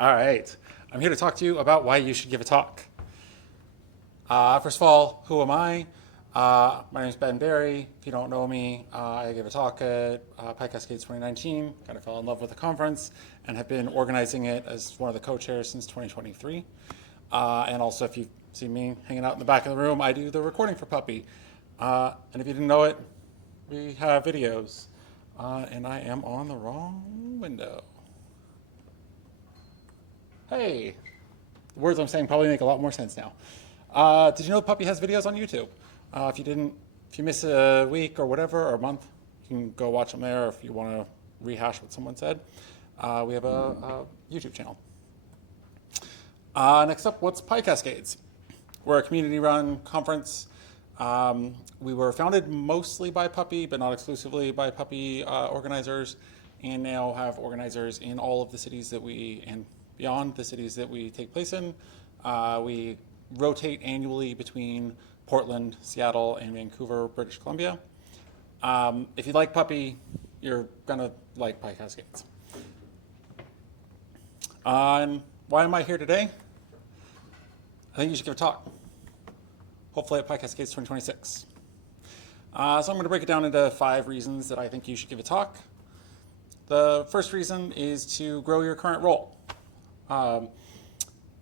All right. I'm here to talk to you about why you should give a talk. First of all, who am I? My name is Ben Barry. If you don't know me, I gave a talk at PyCascades 2019, kind of fell in love with the conference, and have been organizing it as one of the co-chairs since 2023. And also, if you see me hanging out in the back of the room, I do the recording for Puppy. And if you didn't know it, we have videos. And I am on the wrong window. Hey, the words I'm saying probably make a lot more sense now. Did you know Puppy has videos on YouTube? If you miss a week or whatever, or a month, you can go watch them there. If you want to rehash what someone said, we have a YouTube channel. Next up, what's PyCascades? We're a community-run conference. We were founded mostly by Puppy, but not exclusively by Puppy organizers, and now have organizers in all of the cities that and beyond the cities that we take place in. We rotate annually between Portland, Seattle, and Vancouver, British Columbia. If you like Puppy, you're gonna like PyCascades. And why am I here today? I think you should give a talk, hopefully at PyCascades 2026. So I'm going to break it down into 5 reasons that I think you should give a talk. The first reason is to grow your current role.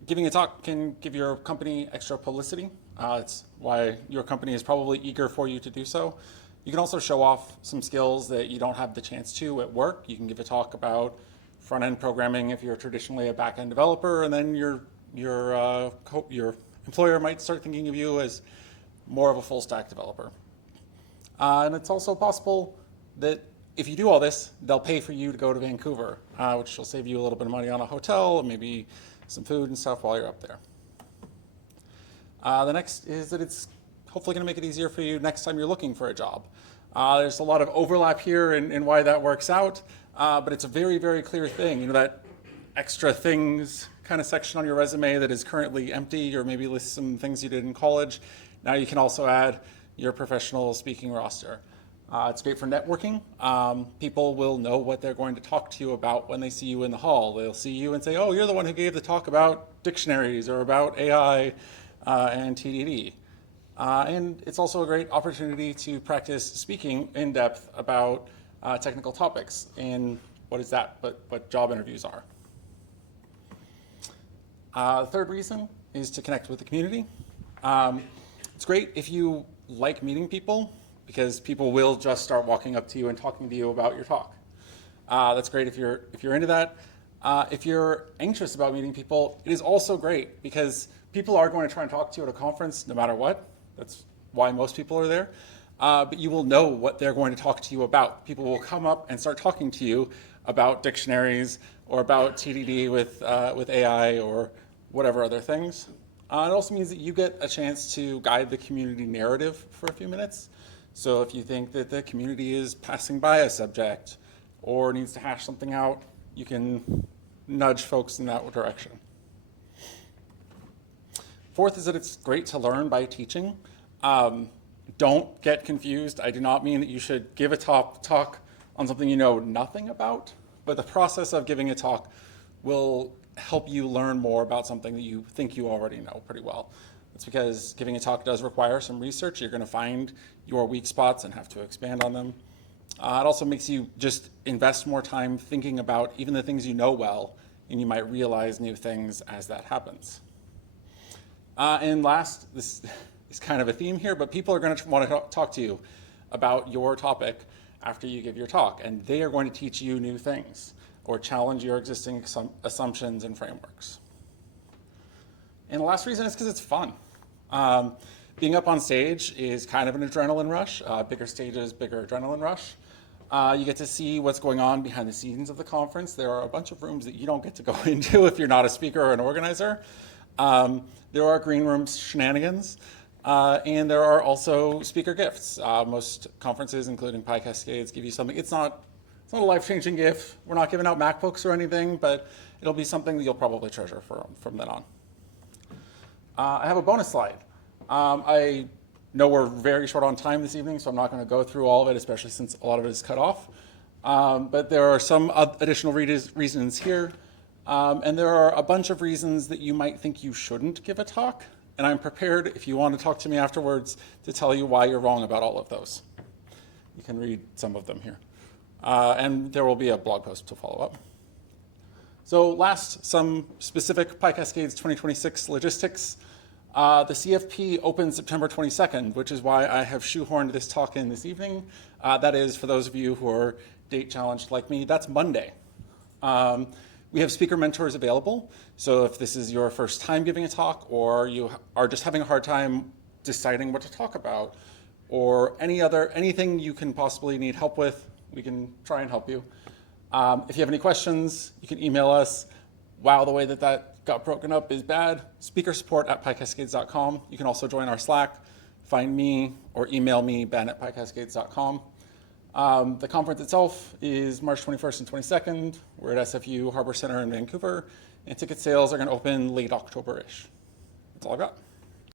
Giving a talk can give your company extra publicity. It's why your company is probably eager for you to do so. You can also show off some skills that you don't have the chance to at work. You can give a talk about front-end programming if you're traditionally a back-end developer, and then your employer might start thinking of you as more of a full-stack developer. And it's also possible that if you do all this, they'll pay for you to go to Vancouver, which will save you a little bit of money on a hotel, maybe some food and stuff while you're up there. The next is that it's hopefully going to make it easier for you next time you're looking for a job. There's a lot of overlap here in why that works out, but it's a very, very clear thing. You know, that extra things kind of section on your resume that is currently empty, or maybe lists some things you did in college. Now you can also add your professional speaking roster. It's great for networking. People will know what they're going to talk to you about when they see you in the hall. They'll see you and say, oh, you're the one who gave the talk about dictionaries or about AI and TDD. And it's also a great opportunity to practice speaking in depth about technical topics and what is that, but what job interviews are. The third reason is to connect with the community. It's great if you like meeting people, because people will just start walking up to you and talking to you about your talk. That's great if you're into that. If you're anxious about meeting people, it is also great because people are going to try and talk to you at a conference no matter what. That's why most people are there. But you will know what they're going to talk to you about. People will come up and start talking to you about dictionaries or about TDD with AI or whatever other things. It also means that you get a chance to guide the community narrative for a few minutes. So if you think that the community is passing by a subject or needs to hash something out, you can nudge folks in that direction. Fourth is that it's great to learn by teaching. Don't get confused. I do not mean that you should give a talk on something you know nothing about, but the process of giving a talk will help you learn more about something that you think you already know pretty well. It's because giving a talk does require some research. You're going to find your weak spots and have to expand on them. It also makes you just invest more time thinking about even the things you know well, and you might realize new things as that happens. And last, this is kind of a theme here, but people are going to want to talk to you about your topic after you give your talk, and they are going to teach you new things or challenge your existing assumptions and frameworks. And the last reason is because it's fun. Being up on stage is kind of an adrenaline rush. Bigger stages, bigger adrenaline rush. You get to see what's going on behind the scenes of the conference. There are a bunch of rooms that you don't get to go into if you're not a speaker or an organizer. There are green room shenanigans, and there are also speaker gifts. Most conferences, including PyCascades, give you something. It's not a life-changing gift. We're not giving out MacBooks or anything, but it'll be something that you'll probably treasure from then on. I have a bonus slide. I know we're very short on time this evening, so I'm not going to go through all of it, especially since a lot of it is cut off. But there are some additional reasons here. And there are a bunch of reasons that you might think you shouldn't give a talk. And I'm prepared, if you want to talk to me afterwards, to tell you why you're wrong about all of those. You can read some of them here. And there will be a blog post to follow up. So last, some specific PyCascades 2026 logistics. The CFP opens September 22nd, which is why I have shoehorned this talk in this evening. That is, for those of you who are date challenged like me, that's Monday. We have speaker mentors available. So if this is your first time giving a talk, or you are just having a hard time deciding what to talk about, or anything you can possibly need help with, we can try and help you. If you have any questions, you can email us. Wow, the way that got broken up is bad. Speakersupport@pycascades.com. You can also join our Slack, find me, or email me, ben@pycascades.com. The conference itself is March 21st and 22nd. We're at SFU Harbor Center in Vancouver, and ticket sales are going to open late October-ish. That's all I've got.